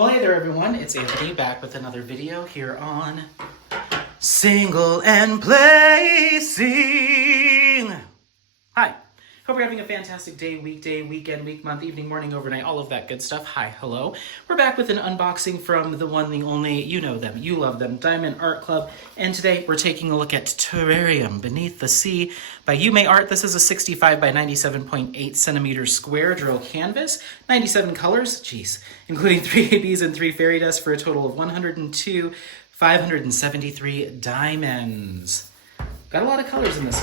Well, hey there everyone, it's Anthony back with another video here on Single and Placing. Hi, hope you're having a fantastic day, weekday, weekend, week, month, evening, morning, overnight, all of that good stuff. Hi, hello. We're back with an unboxing from the one, the only, you know them, you love them, Diamond Art Club. And today we're taking a look at Terrarium Beneath the Sea by Yuumei Art. This is a 65 by 97.8 centimeters square drill canvas, 97 colors, geez, including 3 ABs and 3 fairy dust for a total of 102, 573 diamonds. Got a lot of colors in this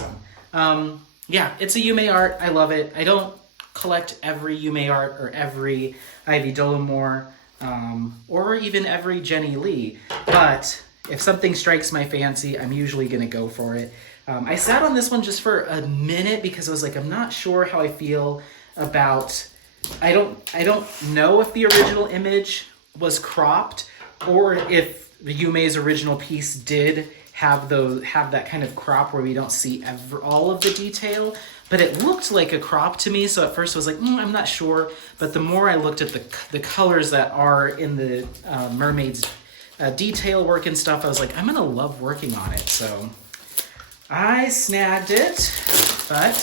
one. Yeah, it's a Yuumei art. I love it. I don't collect every Yuumei art or every Ivy Dolomore or even every Jenny Lee, but if something strikes my fancy, I'm usually going to go for it. I sat on this one just for a minute because I was like, I'm not sure how I feel about, I don't know if the original image was cropped or if the Yuumei's original piece did have that kind of crop where we don't see all of the detail, but it looked like a crop to me. So at first I was like, I'm not sure. But the more I looked at the colors that are in the mermaid's detail work and stuff, I was like, I'm gonna love working on it. So I snagged it, but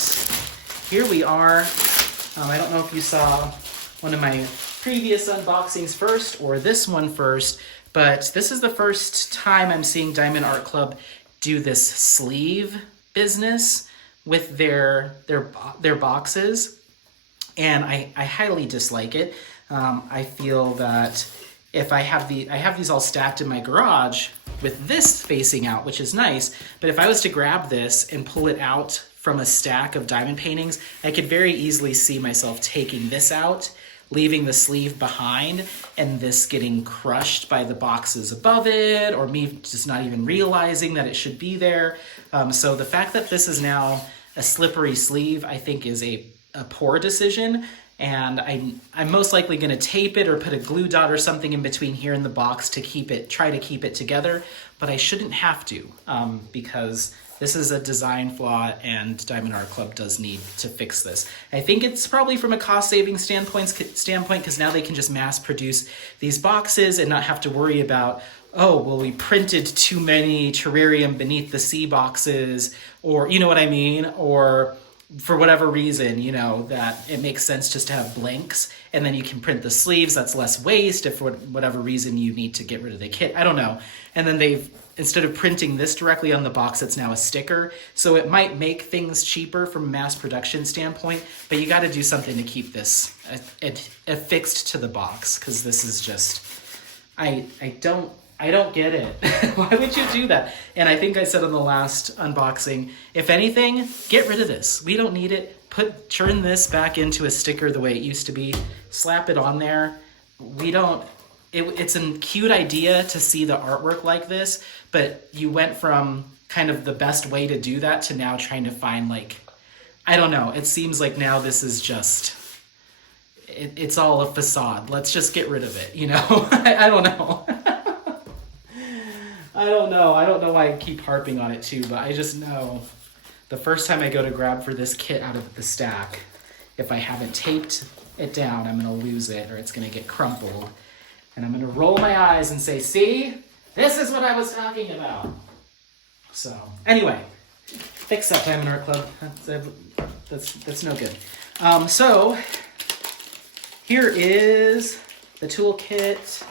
here we are. I don't know if you saw one of my previous unboxings first or this one first, but this is the first time I'm seeing Diamond Art Club do this sleeve business with their boxes, and I highly dislike it. I feel that if I have these all stacked in my garage with this facing out, which is nice, but if I was to grab this and pull it out from a stack of diamond paintings, I could very easily see myself taking this out, leaving the sleeve behind, and this getting crushed by the boxes above it, or me just not even realizing that it should be there. So the fact that this is now a slippery sleeve, I think is a poor decision, and I'm most likely going to tape it or put a glue dot or something in between here in the box to try to keep it together, but I shouldn't have to, because this is a design flaw and Diamond Art Club does need to fix this. I think it's probably from a cost-saving standpoint, because now they can just mass produce these boxes and not have to worry about, oh, well, we printed too many Terrarium Beneath the Sea boxes, or you know what I mean? Or for whatever reason, you know, that it makes sense just to have blanks, and then you can print the sleeves. That's less waste if for whatever reason you need to get rid of the kit. I don't know. And then instead of printing this directly on the box, it's now a sticker. So it might make things cheaper from a mass production standpoint, but you got to do something to keep this affixed to the box, because this is just, I don't get it. Why would you do that? And I think I said on the last unboxing, if anything, get rid of this. We don't need it. Turn this back into a sticker the way it used to be. Slap it on there. It's a cute idea to see the artwork like this, but you went from kind of the best way to do that to now trying to find, like, I don't know. It seems like now this is just, it's all a facade. Let's just get rid of it, you know? I don't know. I don't know why I keep harping on it too, but I just know the first time I go to grab for this kit out of the stack, if I haven't taped it down, I'm going to lose it or it's going to get crumpled. And I'm going to roll my eyes and say, see, this is what I was talking about. So anyway, fix that, Diamond Art Club. That's no good. So here is the toolkit.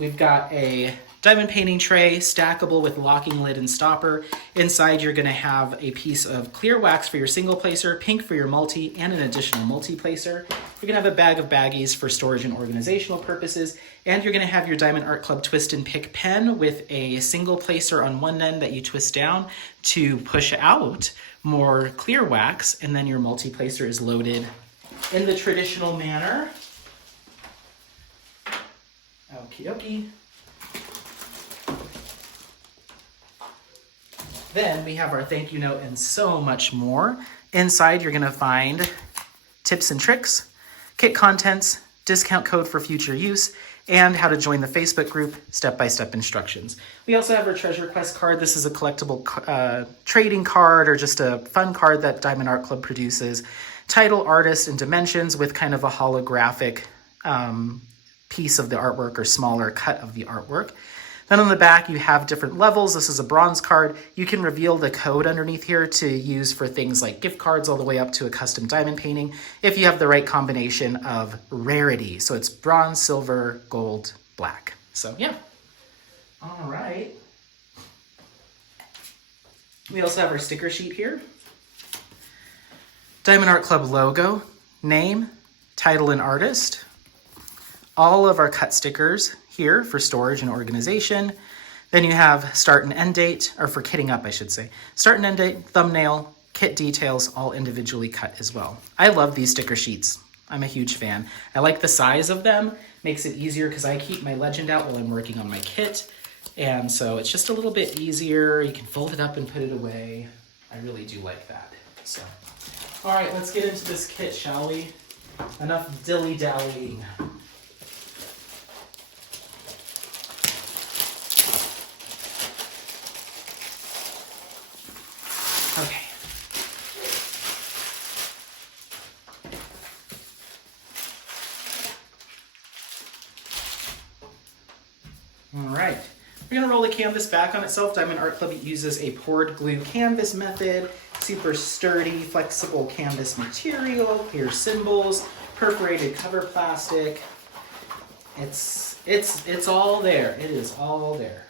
We've got a diamond painting tray, stackable with locking lid and stopper. Inside, you're going to have a piece of clear wax for your single placer, pink for your multi, and an additional multi-placer. You're going to have a bag of baggies for storage and organizational purposes, and you're going to have your Diamond Art Club twist and pick pen with a single placer on one end that you twist down to push out more clear wax, and then your multi-placer is loaded in the traditional manner. Okie dokie. Then we have our thank you note and so much more. Inside, you're going to find tips and tricks, kit contents, discount code for future use, and how to join the Facebook group, step-by-step instructions. We also have our treasure quest card. This is a collectible trading card or just a fun card that Diamond Art Club produces. Title, artist, and dimensions with kind of a holographic piece of the artwork or smaller cut of the artwork. Then on the back, you have different levels. This is a bronze card. You can reveal the code underneath here to use for things like gift cards all the way up to a custom diamond painting if you have the right combination of rarity. So it's bronze, silver, gold, black. So yeah. All right. We also have our sticker sheet here. Diamond Art Club logo, name, title, and artist. All of our cut stickers here for storage and organization. Then you have start and end date, or for kitting up, I should say. Start and end date, thumbnail, kit details, all individually cut as well. I love these sticker sheets. I'm a huge fan. I like the size of them. Makes it easier because I keep my legend out while I'm working on my kit. And so it's just a little bit easier. You can fold it up and put it away. I really do like that. So, all right, let's get into this kit, shall we? Enough dilly-dallying. Okay. All right. We're going to roll the canvas back on itself. Diamond Art Club uses a poured glue canvas method. Super sturdy, flexible canvas material. Clear symbols, perforated cover plastic. It's all there. It is all there.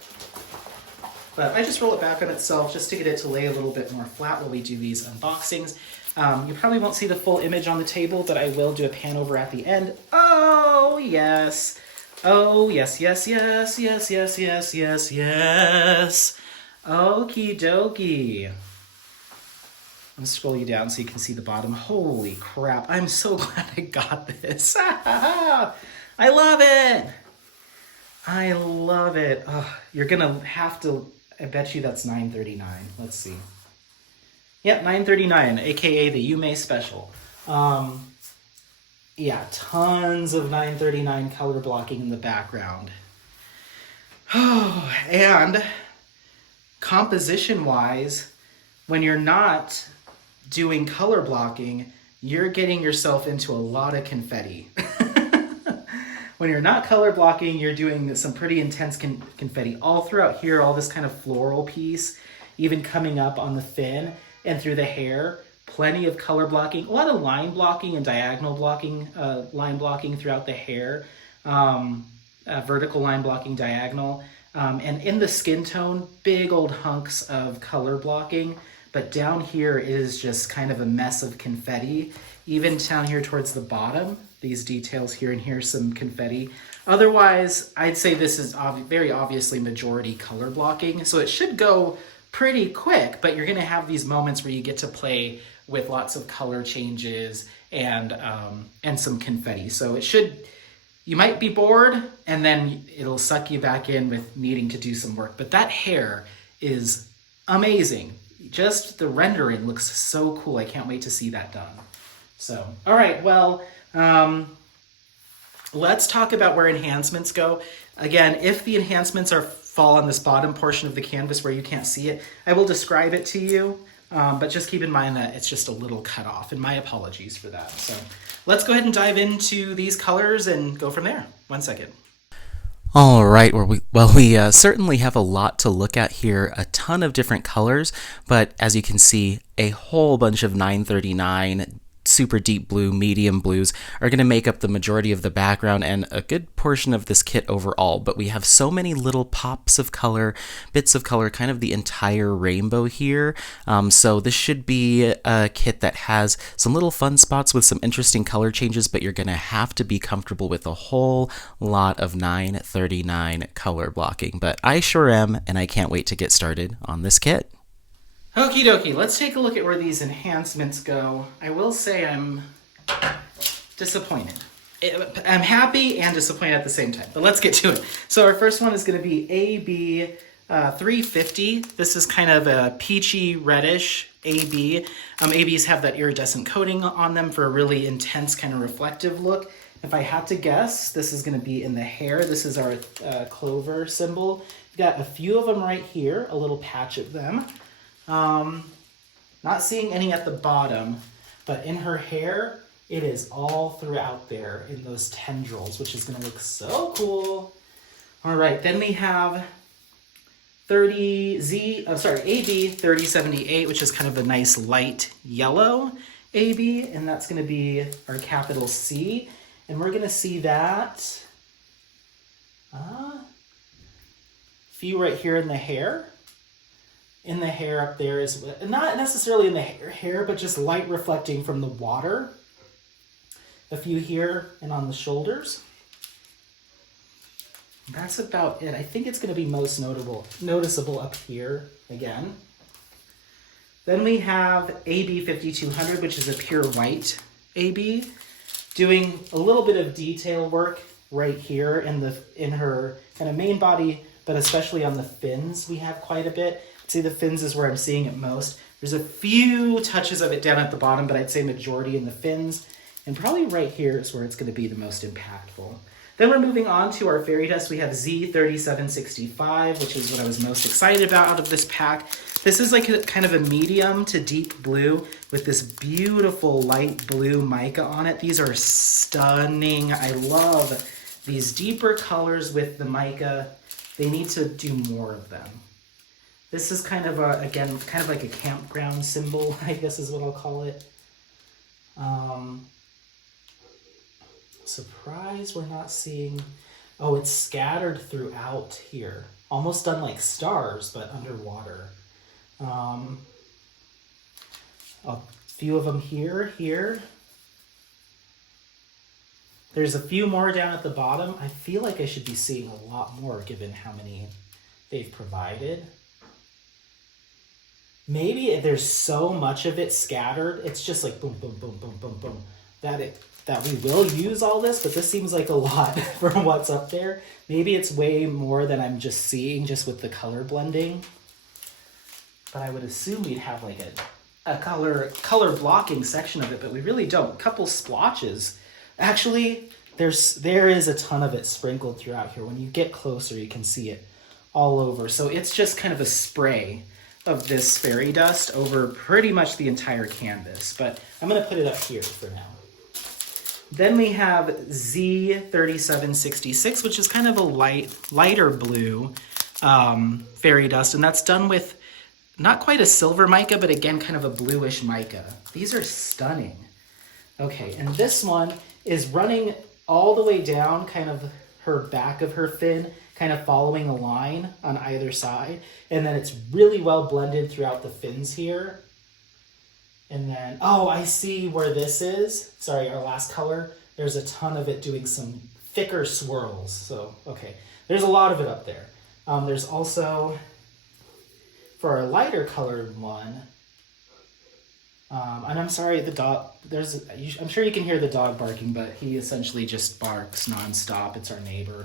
But I just roll it back on itself just to get it to lay a little bit more flat while we do these unboxings. You probably won't see the full image on the table, but I will do a pan over at the end. Oh, yes. Oh, yes, yes, yes, yes, yes, yes, yes, yes. Okie dokie. I'm gonna scroll you down so you can see the bottom. Holy crap, I'm so glad I got this. I love it. I love it. Oh, you're gonna have to, I bet you that's $9.39. Let's see. Yep, $9.39, aka the Yuumei special. Yeah, tons of $9.39 color blocking in the background. Oh, and composition-wise, when you're not doing color blocking, you're getting yourself into a lot of confetti. When you're not color blocking, you're doing some pretty intense confetti all throughout here, all this kind of floral piece, even coming up on the fin and through the hair. Plenty of color blocking, a lot of line blocking and diagonal blocking, line blocking throughout the hair, vertical line blocking, diagonal. And in the skin tone, big old hunks of color blocking. But down here is just kind of a mess of confetti. Even down here towards the bottom, these details here and here, some confetti. Otherwise, I'd say this is very obviously majority color blocking. So it should go pretty quick, but you're gonna have these moments where you get to play with lots of color changes and some confetti. So it should, you might be bored and then it'll suck you back in with needing to do some work. But that hair is amazing. Just the rendering looks so cool. I can't wait to see that done. So, all right, well, let's talk about where enhancements go. Again, if the enhancements fall on this bottom portion of the canvas where you can't see it, I will describe it to you, but just keep in mind that it's just a little cut off, and my apologies for that. So let's go ahead and dive into these colors and go from there. 1 second. All right, well, we certainly have a lot to look at here, a ton of different colors, but as you can see, a whole bunch of 939 super deep blue, medium blues are going to make up the majority of the background and a good portion of this kit overall, but we have so many little pops of color, bits of color, kind of the entire rainbow here. So this should be a kit that has some little fun spots with some interesting color changes, but you're going to have to be comfortable with a whole lot of 939 color blocking, but I sure am, and I can't wait to get started on this kit. Okie dokie, let's take a look at where these enhancements go. I will say I'm disappointed. I'm happy and disappointed at the same time, but let's get to it. So our first one is going to be AB 350. This is kind of a peachy reddish AB. ABs have that iridescent coating on them for a really intense kind of reflective look. If I had to guess, this is going to be in the hair. This is our clover symbol. We've got a few of them right here, a little patch of them. Not seeing any at the bottom, but in her hair, It is all throughout there in those tendrils, which is going to look so cool. All right, then we have AB 3078, which is kind of a nice light yellow AB, and that's going to be our capital C. And we're going to see that few right here in the hair. In the hair up there is not necessarily in the hair, but just light reflecting from the water. A few here and on the shoulders. That's about it. I think it's going to be most noticeable up here again. Then we have AB 5200, which is a pure white AB, doing a little bit of detail work right here in her kind of main body, but especially on the fins we have quite a bit. See, the fins is where I'm seeing it most. There's a few touches of it down at the bottom, but I'd say majority in the fins. And probably right here is where it's going to be the most impactful. Then we're moving on to our fairy dust. We have Z3765, which is what I was most excited about out of this pack. This is like a kind of a medium to deep blue with this beautiful light blue mica on it. These are stunning. I love these deeper colors with the mica. They need to do more of them. This is kind of again, kind of like a campground symbol, I guess is what I'll call it. Surprised we're not seeing, oh, it's scattered throughout here. Almost done like stars, but underwater. A few of them here. There's a few more down at the bottom. I feel like I should be seeing a lot more given how many they've provided. Maybe if there's so much of it scattered, it's just like boom, boom, boom, boom, boom, boom, that we will use all this, but this seems like a lot for what's up there. Maybe it's way more than I'm just seeing just with the color blending. But I would assume we'd have like a color blocking section of it, but we really don't. Couple splotches. Actually, there is a ton of it sprinkled throughout here. When you get closer, you can see it all over. So it's just kind of a spray of this fairy dust over pretty much the entire canvas, but I'm going to put it up here for now. Then we have Z3766, which is kind of a lighter blue fairy dust, and that's done with not quite a silver mica, but again, kind of a bluish mica. These are stunning. Okay, and this one is running all the way down kind of her back of her fin, kind of following a line on either side, and then it's really well blended throughout the fins here. And then, oh, I see where this is. Sorry, our last color. There's a ton of it doing some thicker swirls. So, okay. There's a lot of it up there. There's also, for our lighter colored one, and I'm sorry, the dog, I'm sure you can hear the dog barking, but he essentially just barks nonstop. It's our neighbor.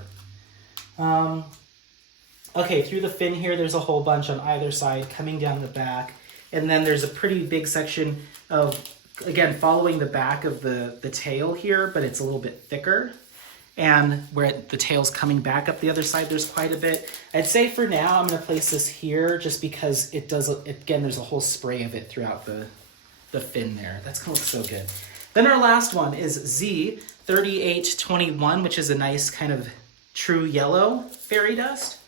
Okay, through the fin here, there's a whole bunch on either side coming down the back. And then there's a pretty big section of, again, following the back of the tail here, but it's a little bit thicker. And where the tail's coming back up the other side, there's quite a bit. I'd say for now, I'm going to place this here just because it does, again, there's a whole spray of it throughout the fin there. That's going to look so good. Then our last one is Z3821, which is a nice kind of true yellow fairy dust.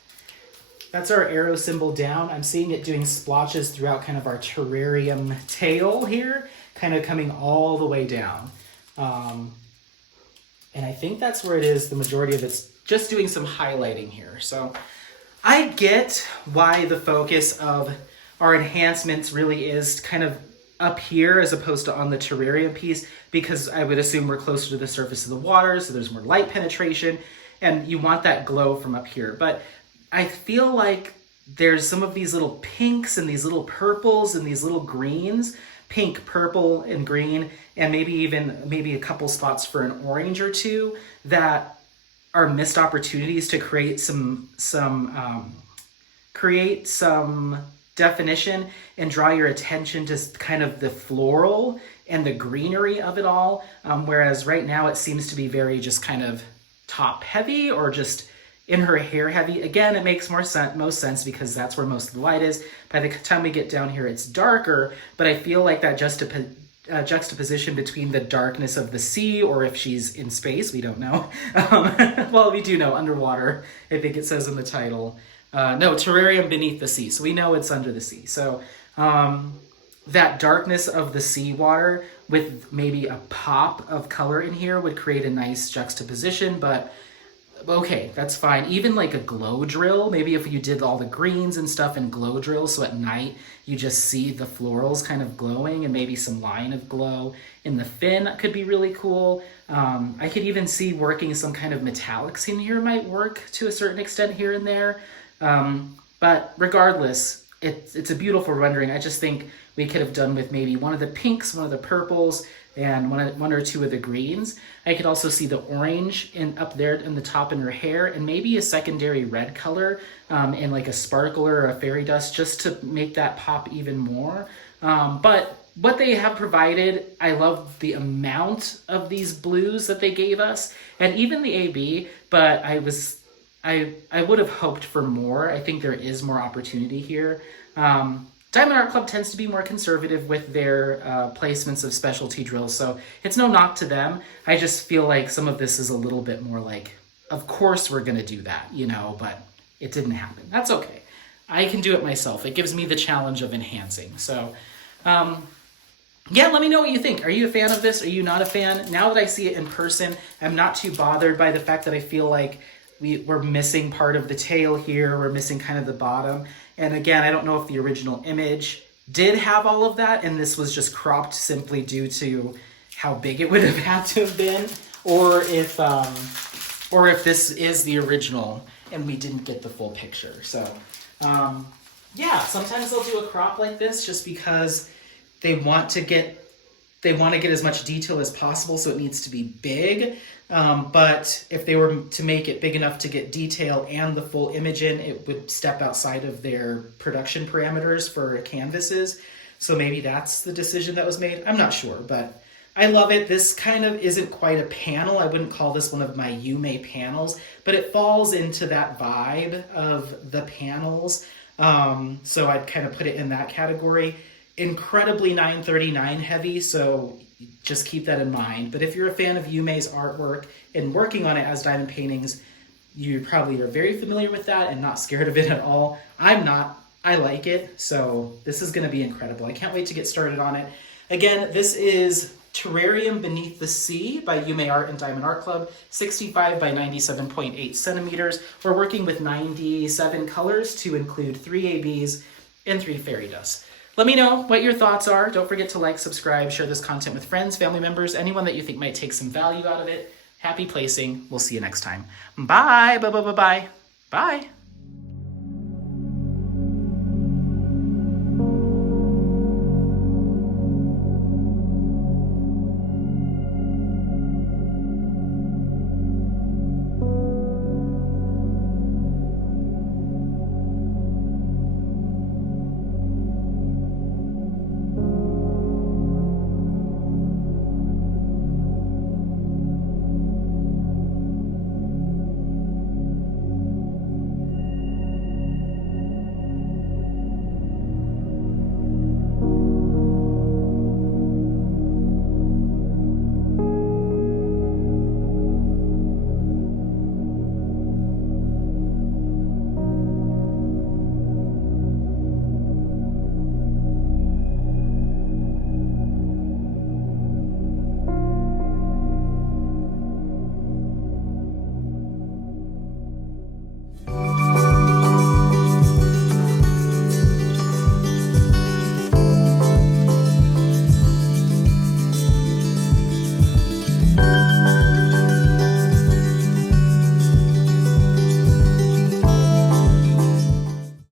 That's our arrow symbol down. I'm seeing it doing splotches throughout kind of our terrarium tail here, kind of coming all the way down. And I think that's where it is. The majority of it's just doing some highlighting here. So I get why the focus of our enhancements really is kind of up here as opposed to on the terrarium piece, because I would assume we're closer to the surface of the water, so there's more light penetration, and you want that glow from up here. But I feel like there's some of these little pinks and these little purples and these little greens, pink, purple, and green, and maybe a couple spots for an orange or two that are missed opportunities to create some definition and draw your attention to kind of the floral and the greenery of it all. Whereas right now it seems to be very just kind of top heavy or just in her hair heavy. Again, it makes most sense because that's where most of the light is. By the time we get down here, it's darker, but I feel like that juxtaposition between the darkness of the sea, or if she's in space, we don't know. Well, we do know underwater. I think it says in the title. No, Terrarium Beneath the Sea. So we know it's under the sea. So that darkness of the seawater with maybe a pop of color in here would create a nice juxtaposition, but okay, that's fine. Even like a glow drill, maybe if you did all the greens and stuff in glow drill, so at night you just see the florals kind of glowing and maybe some line of glow in the fin could be really cool. I could even see working some kind of metallics in here might work to a certain extent here and there. But regardless, it's a beautiful rendering. I just think we could have done with maybe one of the pinks, one of the purples, and one or two of the greens. I could also see the orange up there in the top in her hair, and maybe a secondary red color in like a sparkler or a fairy dust, just to make that pop even more. But what they have provided, I love the amount of these blues that they gave us, and even the AB, but I would have hoped for more. I think there is more opportunity here. Diamond Art Club tends to be more conservative with their placements of specialty drills, so it's no knock to them. I just feel like some of this is a little bit more like, of course we're going to do that, but it didn't happen. That's okay. I can do it myself. It gives me the challenge of enhancing. So, yeah, let me know what you think. Are you a fan of this? Are you not a fan? Now that I see it in person, I'm not too bothered by the fact that I feel like we're missing part of the tail here. We're missing kind of the bottom. And again, I don't know if the original image did have all of that and this was just cropped simply due to how big it would have had to have been, or if this is the original and we didn't get the full picture. So, yeah, sometimes they'll do a crop like this just because they want to get as much detail as possible, so it needs to be big. But if they were to make it big enough to get detail and the full image in, it would step outside of their production parameters for canvases. So maybe that's the decision that was made. I'm not sure, but I love it. This kind of isn't quite a panel. I wouldn't call this one of my Yuumei panels, but it falls into that vibe of the panels. So I'd kind of put it in that category. Incredibly 939 heavy, so just keep that in mind. But if you're a fan of Yuumei's artwork and working on it as diamond paintings, you probably are very familiar with that and not scared of it at all. I'm not. I like it, so this is going to be incredible. I can't wait to get started on it. Again, this is Terrarium Beneath the Sea by Yuumei Art and Diamond Art Club, 65 by 97.8 centimeters. We're working with 97 colors to include 3 ABs and 3 fairy dusts. Let me know what your thoughts are. Don't forget to like, subscribe, share this content with friends, family members, anyone that you think might take some value out of it. Happy placing. We'll see you next time. Bye. Bye. Bye. Bye. Bye. Bye.